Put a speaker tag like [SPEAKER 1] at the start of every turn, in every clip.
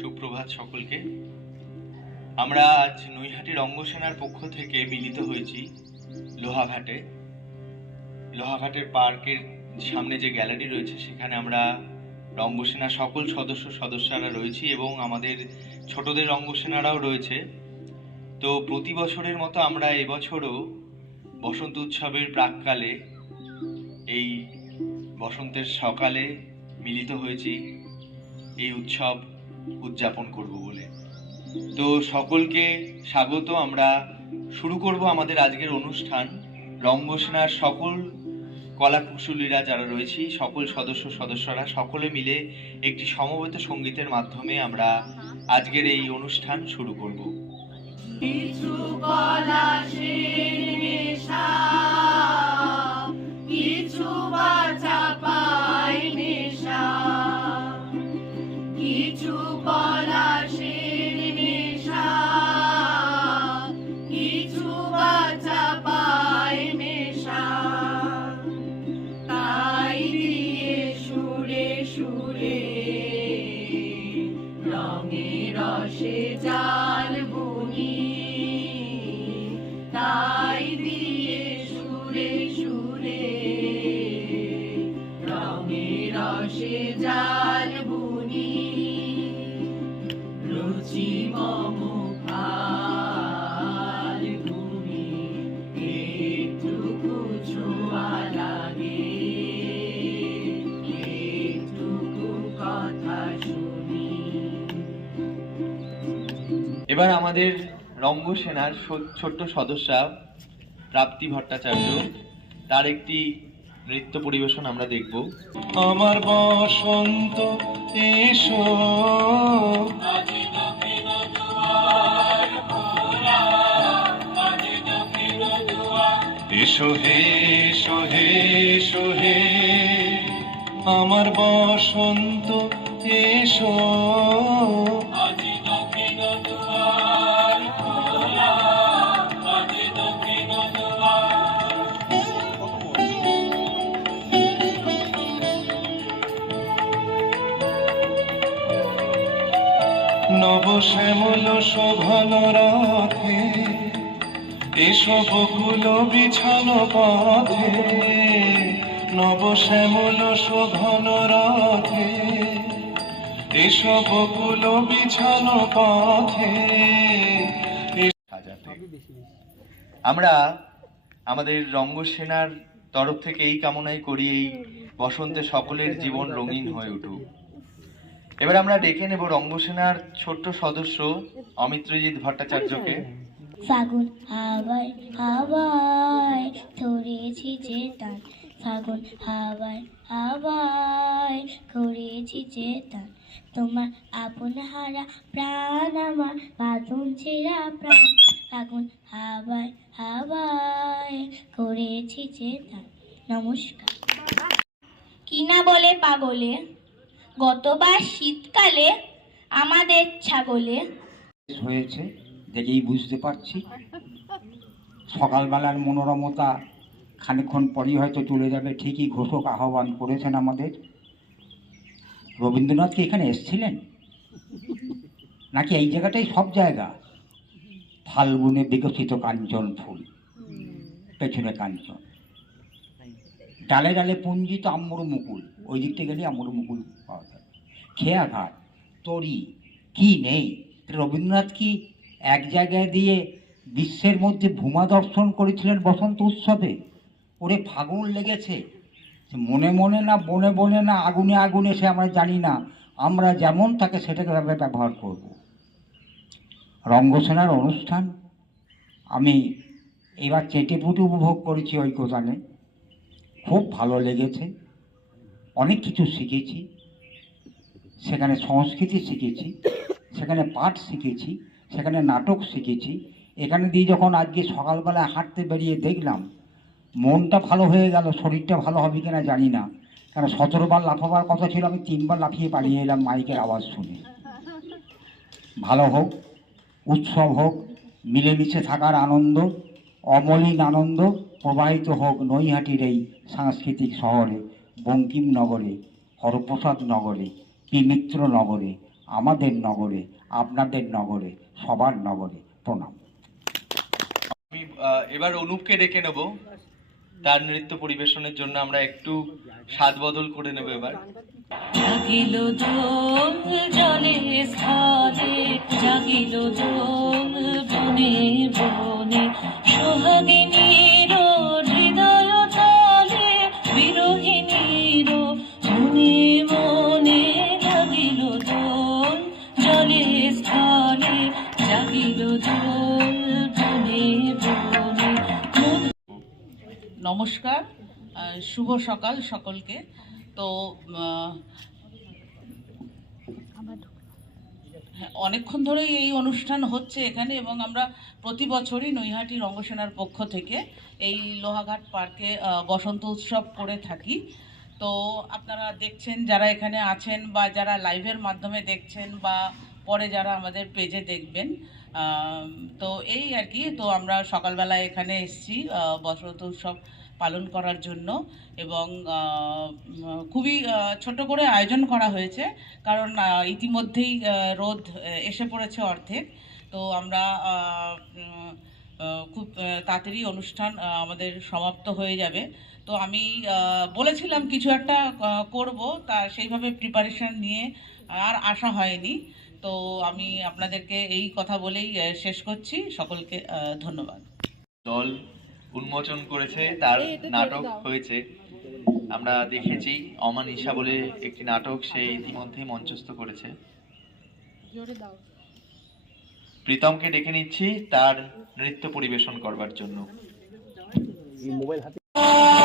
[SPEAKER 1] সুপ্রভাত সকলকে। আমরা আজ নৈহাটি রঙ্গসেনার পক্ষ থেকে মিলিত হয়েছি লোহাঘাটে। লোহাঘাটের পার্কের সামনে যে গ্যালারি রয়েছে, সেখানে আমরা রঙ্গসেনা সকল সদস্য, সদস্যরা রয়েছি এবং আমাদের ছোটদের রঙ্গসেনারাও রয়েছে। তো প্রতি বছরের মতো আমরা এবছরও বসন্ত উৎসবের প্রাককালে এই বসন্তের সকালে মিলিত হয়েছি। এই উৎসব উদযাপন করব বলে। তো সকলকে স্বাগত, আমরা শুরু করব আমাদের আজকের অনুষ্ঠান। রঙ্গসেনার সকল কলাকুশলীরা যারা রয়েছি, সকল সদস্য সদস্যরা, সকলে মিলে একটি সমবেত সঙ্গীতের মাধ্যমে আমরা আজকের এই অনুষ্ঠান শুরু করব।
[SPEAKER 2] কিছু কিছু বাচা
[SPEAKER 1] এবার আমাদের রঙ্গসেনার ছোট্ট সদস্যা প্রাপ্তি ভট্টাচার্য, তার একটি নৃত্য পরিবেশন আমরা দেখব।
[SPEAKER 3] আমার বসন্ত, এসো। এসো হে এসো হে এসো হে। আমার বসন্ত, এসো। বকুল বিছানো পথে নব শ্যামল শোভন রথে এসো বকুল পথে।
[SPEAKER 1] আমরা আমাদের রঙ্গসেনার তরফ থেকে এই কামনাই করি এই বসন্তে সকলের জীবন রঙিন হয়ে উঠুক। এবার আমরা ডেকে নেব রঙ্গসেনার ছোট্ট সদস্য অমিত্রজিৎ ভট্টাচার্যকে।
[SPEAKER 4] ফাগুন হাওয়ায় হাওয়ায় ধরেছি যে টান ফাগুন হাওয়ায় হাওয়ায় করেছি যে টান তোমার আপন হারা প্রাণ আমার বাঁধন ছেঁড়া প্রাণ। ফাগুন হাওয়ায় হাওয়ায় করেছি যে টান নমস্কার। কিনা বলে পাগলে? গতবার শীতকালে আমাদের ছাগলে
[SPEAKER 5] হয়েছে দেখেই বুঝতে পারছি। সকালবেলার মনোরমতা খানিকক্ষণ পরই হয়তো চলে যাবে, ঠিকই ঘোষক আহ্বান করেছেন আমাদের। রবীন্দ্রনাথ কি এখানে এসেছিলেন? নাকি এই জায়গাটাই সব জায়গা? ফাল্গুনে বিকশিত কাঞ্চন ফুল, পেছনে কাঞ্চন। ডালে ডালে পুঞ্জিত আম্মর মুকুল, ওই দিকটা গেলে আম্মর মুকুল পাওয়া যাবে খেয়াঘাট, তরি, কি নেই? রবীন্দ্রনাথ কি এক জায়গায় দিয়ে বিশ্বের মধ্যে ভূমা দর্শন করেছিলেন বসন্ত উৎসবে। ওরে ফাগুন লেগেছে। মনে মনে না, বনে বনে না, আগুনে আগুনে সে আমরা জানি না। আমরা যেমন তাকে সেটাকে ভাবে ব্যবহার করব। রঙ্গসেনার অনুষ্ঠান। আমি এবার চেটেপুটে উপভোগ করেছি ওই কোথানে খুব ভালো লেগেছে। অনেক কিছু শিখেছি। সেখানে সংস্কৃতি শিখেছি। সেখানে পাঠ শিখেছি। সেখানে নাটক শিখেছি। এখানে দিয়ে যখন আজকে সকালবেলা হাঁটতে বেরিয়ে দেখলাম, মনটা ভালো হয়ে গেল, শরীরটা ভালো হবে কিনা জানি না। কারণ সতেরো বার লাফাবার কথা ছিল, আমি তিনবার লাফিয়ে পালিয়ে এলাম মাইকের আওয়াজ শুনে। ভালো হোক, উৎসব হোক, মিলেমিশে থাকার আনন্দ, অমলিন আনন্দ, প্রবাহিত হোক নৈহাটির এই সাংস্কৃতিক শহরে বঙ্কিম নগরে হরপ্রসাদ নগরে পিমিত্র নগরে, আমাদের নগরে আপনাদের নগরে সবার নগরে প্রণাম।
[SPEAKER 1] আমি এবার অনুপকে ডেকে নেব। তার নৃত্য পরিবেশনের জন্য আমরা একটু স্বাদ বদল করে নেব এবার।
[SPEAKER 6] জাগিল দোল জলে স্থলে জাগিল বনে বনে
[SPEAKER 7] নমস্কার শুভ সকাল সকলকে। তো অনেকক্ষণ ধরেই এই অনুষ্ঠান হচ্ছে এখানে এবং আমরা প্রতি বছরই নৈহাটি রঙ্গসেনার পক্ষ থেকে এই লোহাঘাট পার্কে বসন্ত উৎসব করে থাকি। তো, আপনারা দেখছেন যারা এখানে আছেন বা যারা লাইভের মাধ্যমে দেখছেন বা পরে যারা আমাদের পেজে দেখবেন তো এই আর কি, তো আমরা সকালবেলা এখানে এসেছি বসন্ত উৎসব পালন করার জন্য এবং খুবই ছোট করে আয়োজন করা হয়েছে, কারণ ইতিমধ্যেই রোদ এসে পড়েছে অর্ধেক। তো আমরা খুব তাড়াতাড়ি অনুষ্ঠান আমাদের সমাপ্ত হয়ে যাবে। তো আমি বলেছিলাম কিছু একটা করব, তা সেইভাবে প্রিপারেশন নিয়ে আর আসা হয়নি। তো আমি আপনাদেরকে এই কথা বলেই আহ, শেষ করছি। সকলকে আহ, ধন্যবাদ।
[SPEAKER 1] দল উন্মোচন করেছে তার নাটক হয়েছে। আমরা দেখেছি অমানিসা বলে একটি নাটক সে ইতিমধ্যেই মঞ্চস্থ করেছে। প্রীতমকে ডেকে নিচ্ছি তার নৃত্য পরিবেশন করবার জন্য।
[SPEAKER 8] फूल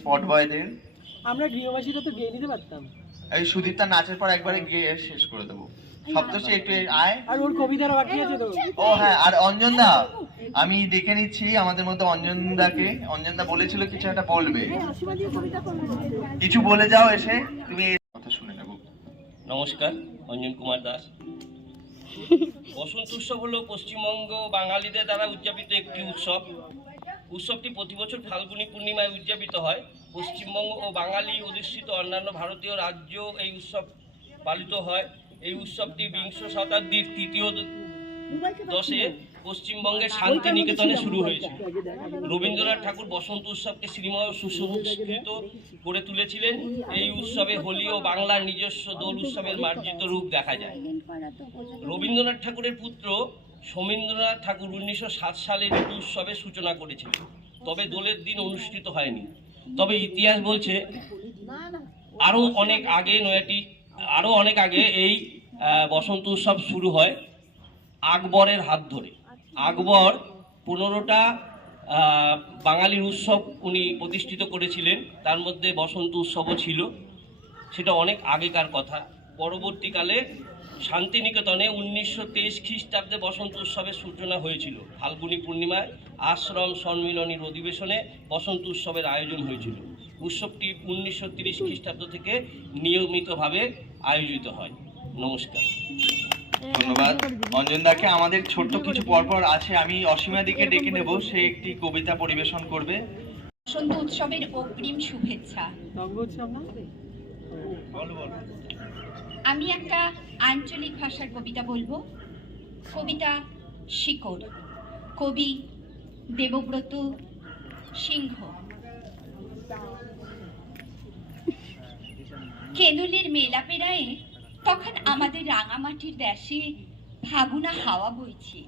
[SPEAKER 1] স্পট বয়দের।
[SPEAKER 9] আমরা গৃহবাসীরা তো গেয়ে নিতে পারতাম।
[SPEAKER 1] এই সুদীপ্তার নাচের পর একবারে গিয়ে শেষ করে দেবো। সপ্তর্ষি একটু আয়।
[SPEAKER 9] আর ওর কবিতার বাকি আছে তো।
[SPEAKER 1] ও হ্যাঁ আর অঞ্জন দা আমি দেখে নিচ্ছি আমাদের মধ্যে অঞ্জন দাকে অঞ্জন দা বলেছিল কিছু একটা বলবে। কিছু বলে যাও এসে তুমি কথা শুনে নেব।
[SPEAKER 10] নমস্কার অঞ্জন কুমার দাস। বসন্ত উৎসব হলো পশ্চিমবঙ্গ বাঙালিদের দ্বারা উদযাপিত একটি উৎসব। উৎসবটি প্রতি বছর ফাল্গুনী পূর্ণিমায় উদযাপিত হয়। পশ্চিমবঙ্গ ও বাঙালি অধিষ্ঠিত অন্যান্য ভারতীয় রাজ্য এই উৎসব পালিত হয়। এই উৎসবটি বিংশ শতাব্দীর তৃতীয় দশে পশ্চিমবঙ্গের শান্তিনিকেতনে শুরু হয়েছে। রবীন্দ্রনাথ ঠাকুর বসন্ত উৎসবকে শ্রীময় সুসংস্কৃত করে তুলেছিলেন। এই উৎসবে হোলি ও বাংলার নিজস্ব দোল উৎসবের মার্জিত রূপ দেখা যায়। রবীন্দ্রনাথ ঠাকুরের পুত্র সোমেন্দ্রনাথ ঠাকুর উনিশশো সাত সালে এই উৎসবের সূচনা করেছিলেন। তবে দোলের দিন অনুষ্ঠিত হয়নি। তবে ইতিহাস বলছে আরও অনেক আগে নয়াটি আরও অনেক আগে এই বসন্ত উৎসব শুরু হয় আকবরের হাত ধরে। আকবর পনেরোটা বাঙালির উৎসব উনি প্রতিষ্ঠিত করেছিলেন। তার মধ্যে বসন্ত উৎসবও ছিল। সেটা অনেক আগেকার কথা। পরবর্তীকালে শান্তিনিকেতনে উনিশশো তেইশ খ্রিস্টাব্দে বসন্ত উৎসবের সূচনা হয়েছিল। ফাল্গুনী পূর্ণিমায় আশ্রম সম্মিলনীর অধিবেশনে বসন্ত উৎসবের আয়োজন হয়েছিল। উৎসবটি উনিশশো তিরিশ খ্রিস্টাব্দ থেকে নিয়মিতভাবে আয়োজিত হয়। নমস্কার।
[SPEAKER 1] ধন্যবাদ। অঞ্জন দাকে আমাদের ছোট্ট কিছু পরপর আছে আমি অসীমা দিকে ডেকে নেব সে একটি কবিতা পরিবেশন করবে।
[SPEAKER 6] বসন্ত উৎসবের অগ্রিম শুভেচ্ছা। আমি একটা আঞ্চলিক ভাষার কবিতা বলব। কবিতা শিকড়। কবি দেবব্রত সিংহ। কেনুলের মেলা পেরায়ে তখন আমাদের রাঙামাটির দেশে ফাগুনা হাওয়া বইছে।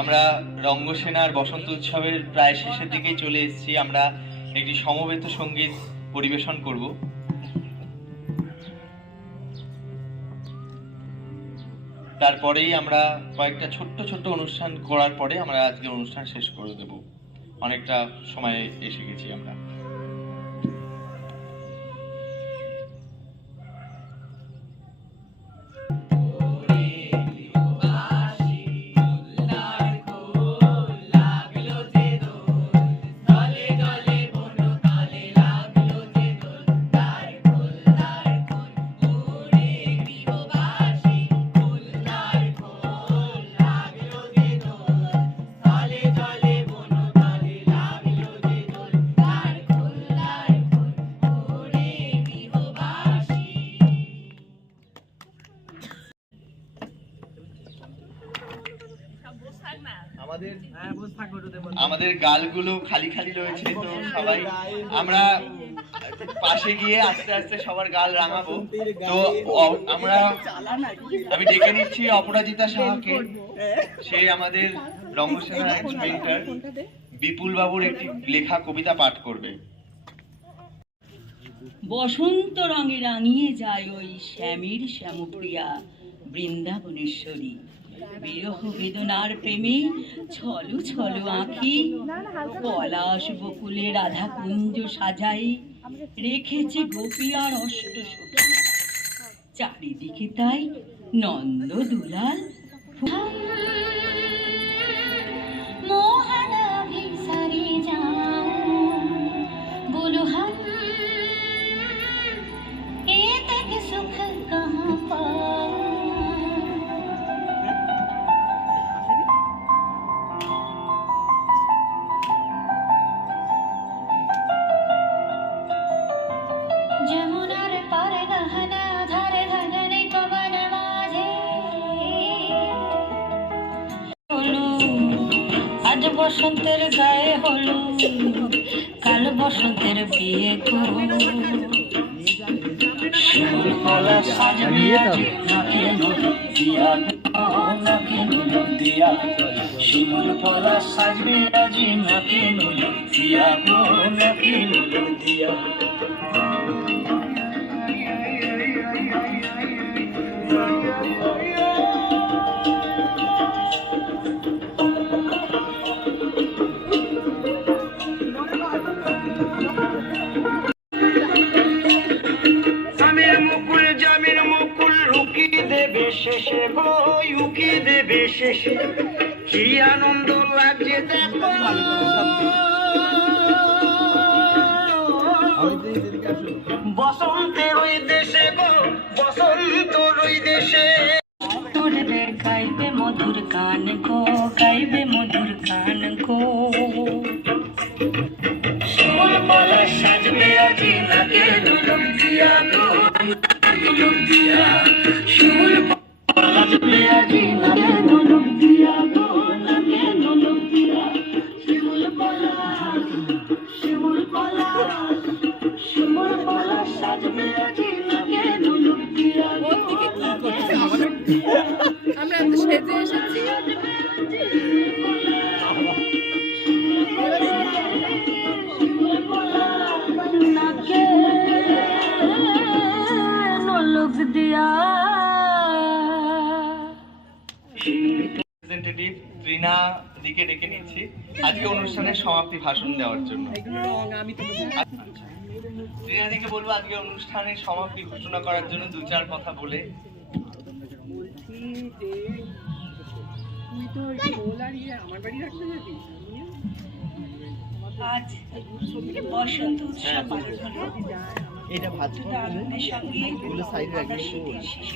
[SPEAKER 1] আমরা রঙ্গসেনার বসন্ত উৎসবের প্রায় শেষের দিকেই চলে এসেছি। আমরা একটি সমবেত সংগীত পরিবেশন করব। তারপরেই আমরা কয়েকটা ছোট্ট ছোট্ট অনুষ্ঠান করার পরে আমরা আজকের অনুষ্ঠান শেষ করে দেব। অনেকটা সময় এসে গেছি আমরা। আমাদের আমাদের গালগুলো খালি খালি রয়েছে তো সবাই। আমরা পাশে গিয়ে আস্তে আস্তে সবার গাল রাঙাবো। তো আমরা আমি ডেকে নিচ্ছি অপরাজিতা সাহাকে। সে আমাদের মেন্টার বিপুল বাবুর একটি লেখা কবিতা পাঠ করবে।
[SPEAKER 4] বসন্ত রঙে রাঙিয়ে যায় ওই শ্যামের শ্যামপ্রিয়া বৃন্দাবনেশ্বরী। বিরহ বেদনার প্রেমে ছলো ছলো আঁখি পলাশ বকুলে রাধা কুঞ্জ সাজাই, রেখেছে গোপী আর অষ্ট সখী চারিদিকে তাই নন্দ দুলাল
[SPEAKER 11] যমুনার পারে গহনা ধারে গগনে পবন মাঝে হলো আজ বসন্তের গায়ে হলো কাল বসন্তের বিয়ে করো পলা সাজবে
[SPEAKER 12] দিয়া নাকে নুলুক দিয়া শিমুল পলা সাজবে আজি নাকে নুলুক দিয়া নাকে দিয়া শেষে দেবে শেষে। কি আনন্দ লাগছে দেখো। বসন্তের ওই
[SPEAKER 13] गुरगान
[SPEAKER 14] को ত্রিনা দিকে ডেকে নিচ্ছি। আজকে অনুষ্ঠানের সমাপ্তি ভাষণ দেওয়ার জন্য।
[SPEAKER 9] এগুলো রং আমি তো
[SPEAKER 14] ত্রিনা দিকে বলব আজকে অনুষ্ঠানের সমাপ্তি ঘোষণা করার জন্য দু চার কথা বলে।
[SPEAKER 6] আজ বসন্ত উৎসব পালন হলো। অত্যন্ত আনন্দের সঙ্গে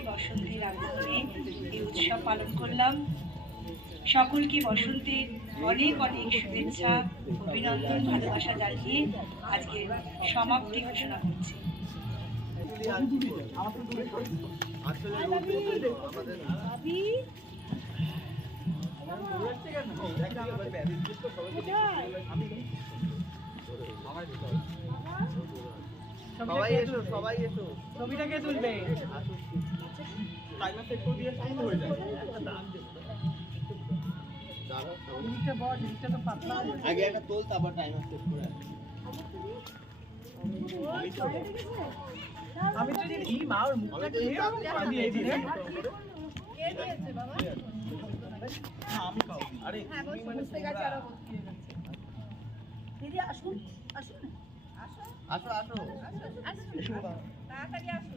[SPEAKER 6] বসন্তের এই উৎসব পালন করলাম। সকলকে বসন্তের অনেক অনেক শুভেচ্ছা অভিনন্দন ভালোবাসা জানিয়ে আজকে সমাপ্তি ঘোষণা করছি।
[SPEAKER 9] সবাই এসো সবাই এসো। ছবিটা কে তুলবে জিনিসটা তো পাতলা আগে একটা তোল তারপর টাইমার সেট করে আমি তো জানি এই মা ওর মুখটা কে করে দিয়েছি। আমি খাও আরে দিদি আসুন আসুন। আসো। আসো আসো। তাড়াতাড়ি আসো।